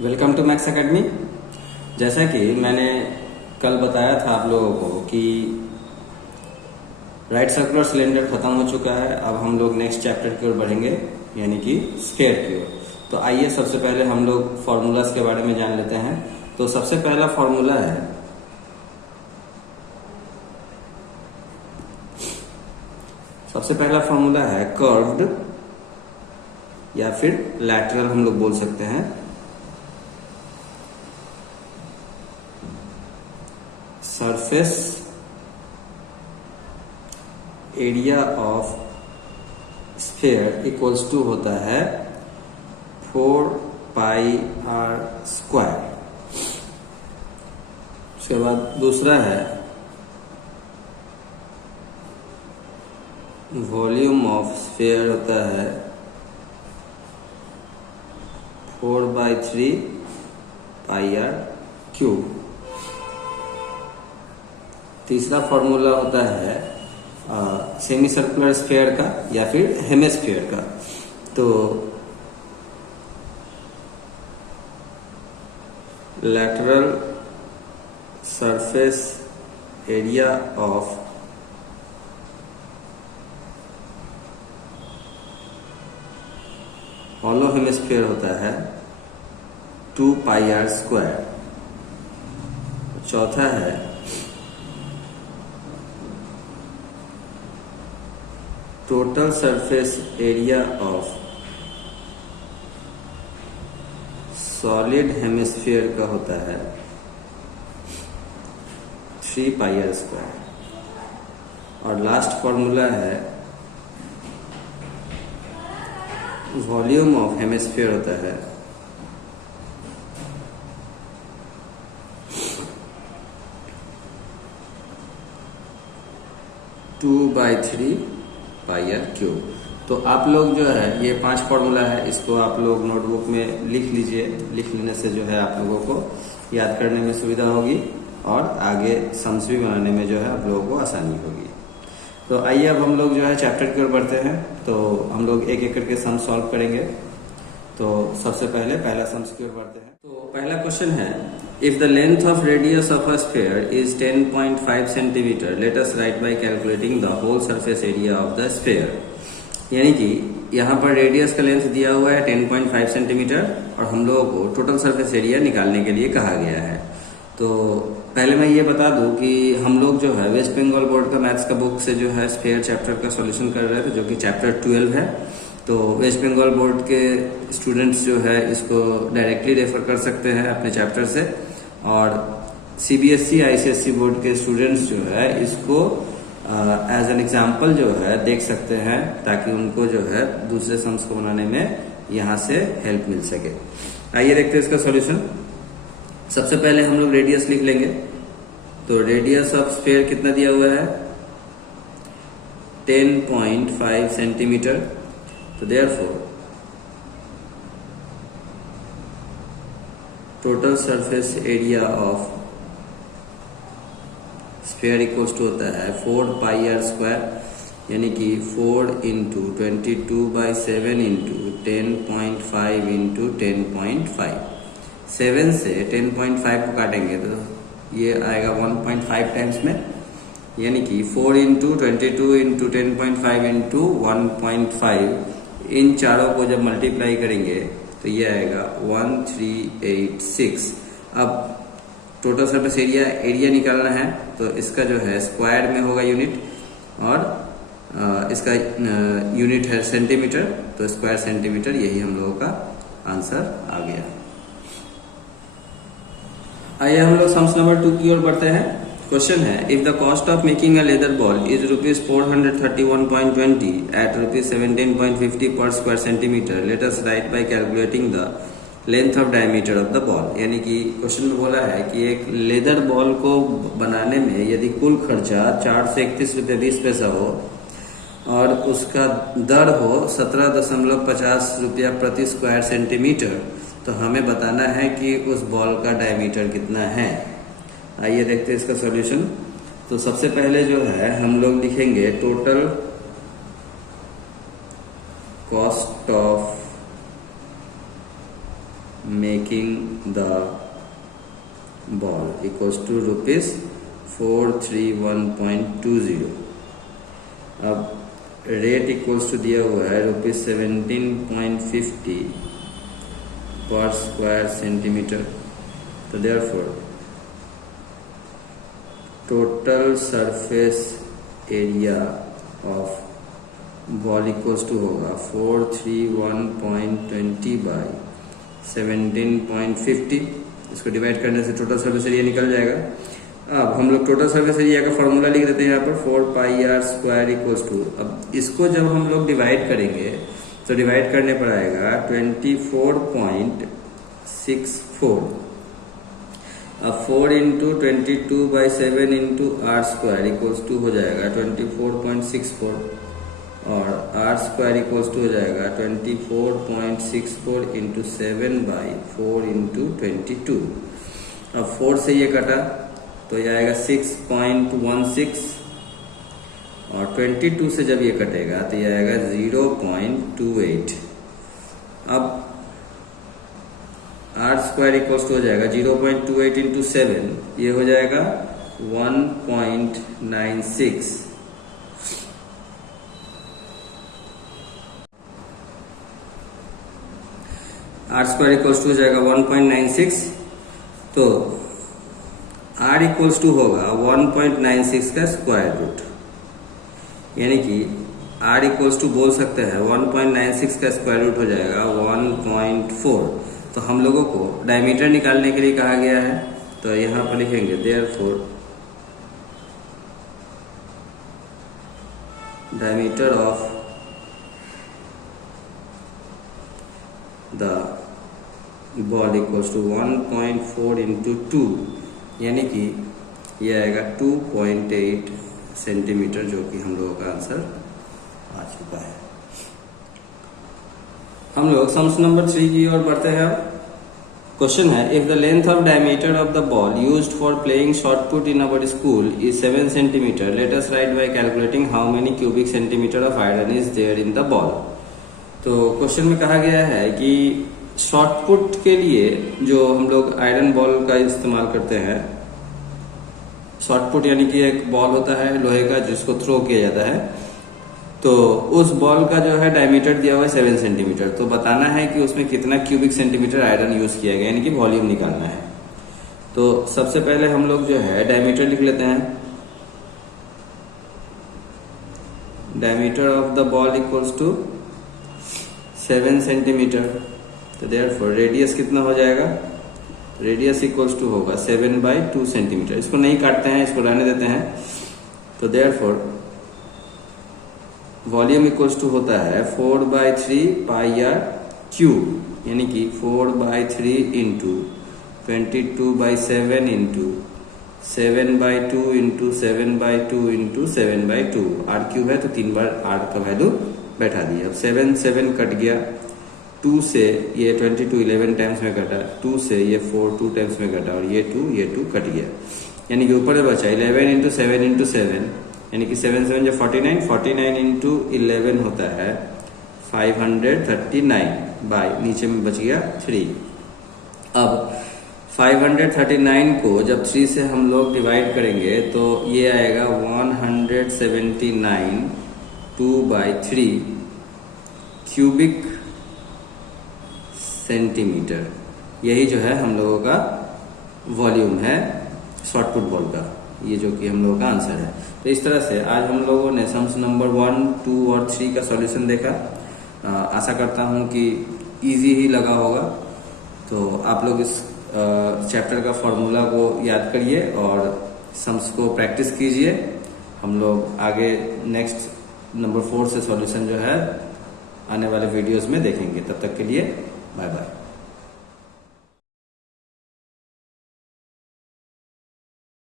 Welcome to max academy. जैसा कि मैंने कल बताया था आप लोगों को कि राइट सर्कुलर सिलेंडर खत्म हो चुका है। अब हम लोग नेक्स्ट चैप्टर की ओर बढ़ेंगे, यानी कि स्फीयर की ओर। तो आइए सबसे पहले हम लोग फॉर्मूलाज के बारे में जान लेते हैं। तो सबसे पहला फॉर्मूला है कर्व्ड या फिर लैटरल हम लोग बोल सकते हैं। Surface area of sphere equals to होता है 4πr²। उसके बाद दूसरा है वॉल्यूम ऑफ स्फीयर होता है 4/3πr³। तीसरा फॉर्मूला होता है सेमी सर्कुलर स्फीयर का या फिर हेमिस्फीयर का। तो lateral surface area of hollow hemisphere होता है 2πr²। चौथा है total surface area of solid hemisphere का होता है 3πr²। और लास्ट फॉर्मूला है वॉल्यूम ऑफ हेमिस्फीयर होता है 2/3πr³। तो आप लोग जो है ये 5 फॉर्मूला है, इसको आप लोग नोटबुक में लिख लीजिए। लिख लेने से जो है आप लोगों को याद करने में सुविधा होगी और आगे सम्स भी बनाने में जो है आप लोगों को आसानी होगी। तो आइए अब हम लोग जो है चैप्टर की ओर बढ़ते हैं। तो हम लोग एक एक करके सम सॉल्व करेंगे। तो सबसे पहले पहला सम्स की ओर बढ़ते हैं। तो पहला क्वेश्चन है, if the length of radius of a sphere is 10.5 centimetre, let us write by calculating the whole surface area of the sphere. यानी कि यहाँ पर रेडियस का लेंथ दिया हुआ है 10.5 सेंटीमीटर और हम लोगों को टोटल सरफेस एरिया निकालने के लिए कहा गया है। तो पहले मैं ये बता दूं कि हम लोग जो है वेस्ट बंगाल बोर्ड का मैथ्स का बुक से जो है स्फीयर चैप्टर का सॉल्यूशन कर रहे थे, जो कि चैप्टर 12 है। तो वेस्ट बंगाल बोर्ड के स्टूडेंट्स जो है इसको डायरेक्टली रेफर कर सकते हैं अपने चैप्टर से, और सीबीएसई आईसीएसई बोर्ड के स्टूडेंट्स जो है इसको एज एन एग्जाम्पल जो है देख सकते हैं, ताकि उनको जो है दूसरे सम्स को बनाने में यहाँ से हेल्प मिल सके। आइए देखते हैं इसका सॉल्यूशन। सबसे पहले हम लोग रेडियस लिख लेंगे। तो रेडियस ऑफ स्फीयर कितना दिया हुआ है 10.5 सेंटीमीटर। तो therefore total surface area of sphere equals to होता है 4πr², यानी कि 4 × 22/7 × 10.5 × 10.5। 7 से 10.5 को काटेंगे तो ये आएगा 1.5 टाइम्स में, यानी कि 4 × 22 × 10.5 × 1.5। इन चारों को जब मल्टीप्लाई करेंगे तो ये आएगा 1386। अब टोटल सरफेस एरिया निकालना है, तो इसका जो है स्क्वायर में होगा यूनिट, और इसका यूनिट है सेंटीमीटर, तो स्क्वायर सेंटीमीटर, यही हम लोगों का आंसर आ गया। आइए हम लोग सम्स नंबर 2 की ओर बढ़ते हैं। क्वेश्चन है, if the cost of making a leather ball is ₹431.20 at ₹17.50 per square centimetre, let us write by calculating the length of diameter of the ball. यानी कि क्वेश्चन में बोला है कि एक लेदर बॉल को बनाने में यदि कुल खर्चा 431 रुपये 20 पैसा हो और उसका दर हो 17.50 रुपया प्रति स्क्वायर सेंटीमीटर, तो हमें बताना है कि उस बॉल का डायमीटर कितना है। आइए देखते हैं इसका सॉल्यूशन। तो सबसे पहले जो है हम लोग लिखेंगे total cost of making the ball equals to ₹431.20। अब रेट इक्वल्स टू दिया हुआ है ₹17.50 पर स्क्वायर सेंटीमीटर। तो therefore total surface area of ball equals to होगा 431.20 बाई 17.50। इसको डिवाइड करने से टोटल सरफेस एरिया निकल जाएगा। अब हम लोग टोटल सरफेस एरिया का फॉर्मूला लिख देते हैं यहाँ पर 4πr² इक्वल्स टू। अब इसको जब हम लोग डिवाइड करेंगे तो डिवाइड करने पर आएगा 24.64। अब 4 into 22/7 into r² equals to हो जाएगा 24.64 और r² इक्वल्स टू हो जाएगा 24.64 इंटू 7/4 इंटू 22। अब 4 से ये कटा तो ये आएगा 6.16 और 22 से जब ये कटेगा तो ये आएगा 0.28। अब r² इक्वल्स टू हो जाएगा 0.28 इंटू 7, ये हो जाएगा 1.96। r² इक्वल्स टू हो जाएगा 1.96। तो r इक्वल्स टू होगा 1.96 का स्क्वायर रूट, यानी कि r इक्वल्स टू बोल सकते हैं 1.96 का स्क्वायर रूट हो जाएगा 1.4। तो हम लोगों को डायमीटर निकालने के लिए कहा गया है, तो यहां पर लिखेंगे therefore diameter of the ball equals to 1.4 into 2, यानी कि यह आएगा 2.8 सेंटीमीटर, जो कि हम लोगों का आंसर आ चुका है। हम लोग सम्स नंबर 3 की ओर बढ़ते हैं। क्वेश्चन है, if the length of diameter of the ball used for playing shot put in our school is 7 centimetre, let us write by calculating how many cubic centimetre of iron is there in the ball. तो question में कहा गया है कि shot put के लिए जो हम लोग आयरन बॉल का इस्तेमाल करते हैं, शॉट पुट यानी कि एक बॉल होता है लोहे का जिसको थ्रो किया जाता है, तो उस बॉल का जो है डायमीटर दिया हुआ है 7 सेंटीमीटर। तो बताना है कि उसमें कितना क्यूबिक सेंटीमीटर आयरन यूज किया गया, यानी कि वॉल्यूम निकालना है। तो सबसे पहले हम लोग जो है डायमीटर लिख लेते हैं। Diameter of the ball equals to 7 centimetre. तो देयरफॉर रेडियस कितना हो जाएगा, रेडियस इक्वल्स टू होगा 7/2 सेंटीमीटर। इसको नहीं काटते हैं, इसको रहने देते हैं। तो देयरफॉर वॉल्यूम इक्वल्स टू होता है 4/3πr³, यानी कि 4/3 into 22/7 into 7/2 into 7/2 into 7/2। r³ है तो 3 बार r का वैल्यू बैठा दिया। अब 7 कट गया, 2 से ये 22 11 टाइम्स में कटा, 2 से ये 4 2 टाइम्स में कटा और ये 2 कट गया, यानी कि ऊपर बचा 11 इंटू 7 इंटू 7, यानी कि 7 7 जो 49, 49 इंटू 11 होता है 539 बाय नीचे में बच गया 3। अब 539 को जब 3 से हम लोग डिवाइड करेंगे तो ये आएगा 179 2/3 क्यूबिक सेंटीमीटर। यही जो है हम लोगों का वॉल्यूम है शॉट पुट बॉल का, ये जो कि हम लोगों का आंसर है। तो इस तरह से आज हम लोगों ने सम्स नंबर 1, 2 और 3 का सॉल्यूशन देखा। आशा करता हूं कि इजी ही लगा होगा। तो आप लोग इस चैप्टर का फॉर्मूला को याद करिए और सम्स को प्रैक्टिस कीजिए। हम लोग आगे नेक्स्ट नंबर 4 से सॉल्यूशन जो है आने वाले वीडियोस में देखेंगे। तब तक के लिए बाय बाय।